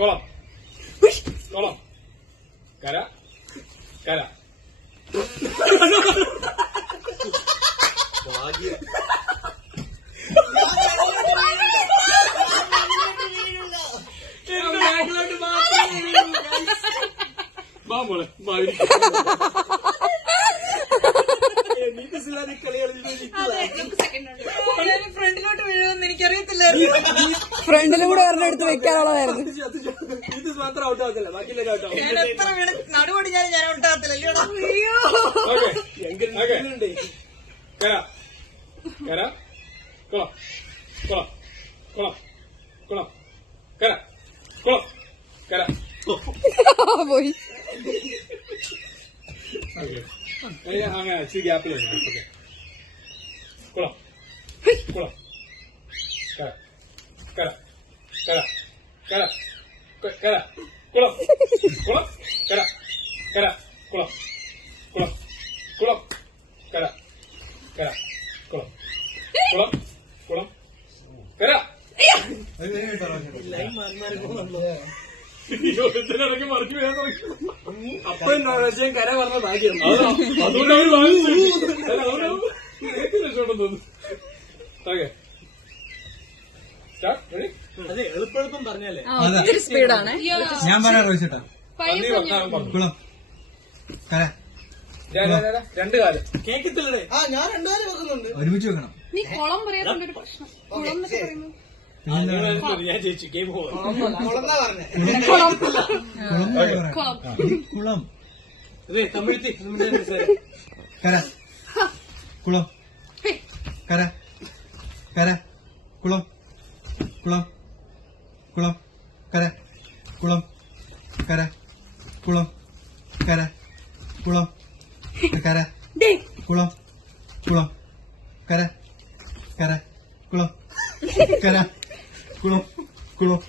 കുളം കുളം കര കര മോളെ ഫ്രണ്ടിലോട്ട് വീഴുമെന്ന് എനിക്കറിയത്തില്ലായിരുന്നു. ഫ്രണ്ടിലും കൂടെ ഒരെണ്ണം എടുത്ത് വെക്കാനുള്ളതായിരുന്നു. ഇത് മാത്രം ഔട്ടാകത്തില്ല, ബാക്കിയുള്ള ഔട്ടാവും. ഞാൻ എത്ര വീണ് നടുപടി ഞാൻ ഔട്ടാകത്തില്ല. കര കര കുളം കുളം കുളം കുളം കര കുളം കര പോയി. അങ്ങനെ ഇച്ചിരി ഗ്യാപ്പിൽ കുളം കുളം കര കര കര കര കര കുളം കുളം കര കര കുളം കുളം കുളം കര കര കുളം കുളം കുളം കര ഇതിനിടയ്ക്ക് മറിച്ച് വീഴാൻ തുടങ്ങി. അപ്പൊ കര പറഞ്ഞ ഭാഗ്യം അതുകൊണ്ട് അവര് രക്ഷോട്ടം തോന്നുന്നു. അതെ എളുപ്പം പറഞ്ഞാലേ ഒത്തിരി സ്പീഡാണ്. ഞാൻ പറയാം റോയിച്ചേട്ടാ. കുളം കര രണ്ട് കാലം കേക്കത്തില്ലേ? ഞാൻ രണ്ടുപേരും വെക്കുന്നുണ്ട്. ഒരുമിച്ച് വെക്കണം. നീ കുളം പറയാൻ ഒരു പ്രശ്നം. കുളം എന്നൊക്കെ പറയുന്നു. ഞാൻ ജയിച്ചു. Game over. കുളന്നാ പറഞ്ഞേ. കുളം അതെ തമിഴ്ത്തി കര കുളം കര കര കുളം കുളം കുളം കര കുളം കര കുളം കര കുളം കര കുളം കുളം കര കര കുളം കര കുളം കുളം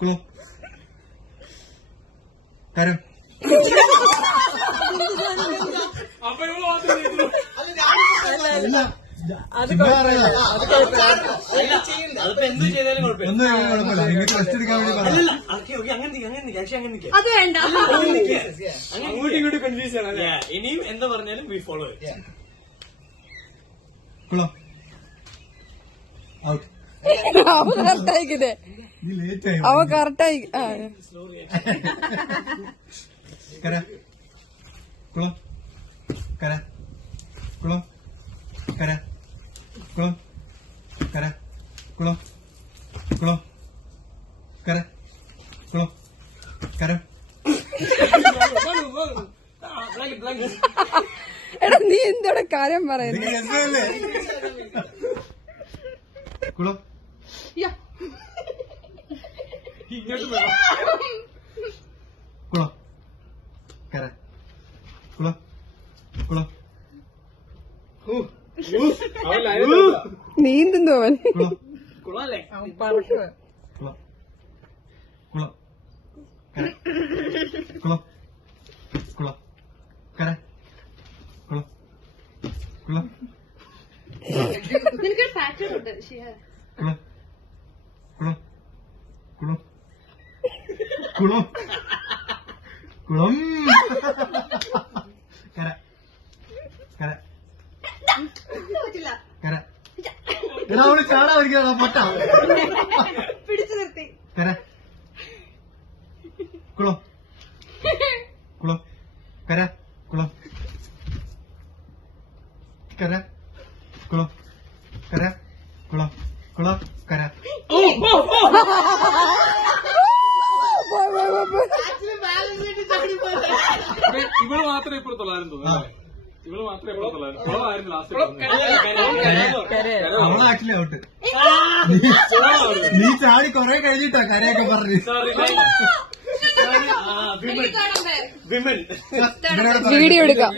കുളം കര അപ്പൊ ഇവള് മാത്രം അതിപ്പോ എന്ത് ചെയ്താലും കുഴപ്പമില്ല. ഒന്നും കുഴപ്പമില്ല. നിങ്ങൾക്ക് റെസ്റ്റ് എടുക്കാൻ വേണ്ടി പറഞ്ഞു. അല്ലല്ല അങ്ങനെ നിൽക്കാം. അങ്ങനെ നിൽക്കാം. അത് വേണ്ട. അങ്ങോട്ടും ഇങ്ങോട്ടും കൺഫ്യൂസ് ആണ്. ഇനിയും എന്താ പറഞ്ഞാലും വി ഫോളോ. കുളം ഔട്ട്. അവ കറക്റ്റായിക്കില്ലേ? നീ ലേറ്റ് ആയി. അവ കറക്റ്റായി. കര കുളം കര കുളം കര കുളം കര കുളം കുളം കര കുളം കര. എടാ നീ എന്തോടെ കാര്യം പറയുന്നു? കുളം ഇങ്ങോട്ട് വേണം. കുളം കര കുളം കുളം അവൻ ലൈനിൽ നീന്തുന്നു അവൻ. കുളം കുളമല്ലേ? കുളം കുളം കര കുളം കുളം കര കുളം കുളം നിനക്ക് പാറ്റേൺ ഉണ്ട്. കുളം കുളം കുളം കുളം കുളം കര കര കര. എടാ അവള് ചാടാതിരിക്കാ പൊട്ട. പിടിച്ചു നിർത്തി. കര കുളം കുളം കര കുളം കര കുളം കര കുളം കുളം കര. ഇവള് മാത്രമേ ഇപ്പുറത്തുള്ളായിരുന്നു തോന്നുന്നു. ഇവള് മാത്രമേ ഇപ്പുറത്തുള്ളായിരുന്നു. കുളമായിരുന്നു ലാസ്റ്റ്. അവള് ആക്ച്വലി ഔട്ട്. നീ ചാടി കൊറേ കഴിഞ്ഞിട്ടാ കരയൊക്കെ പറഞ്ഞു. വിമൻ വീഡിയോ എടുക്കാം.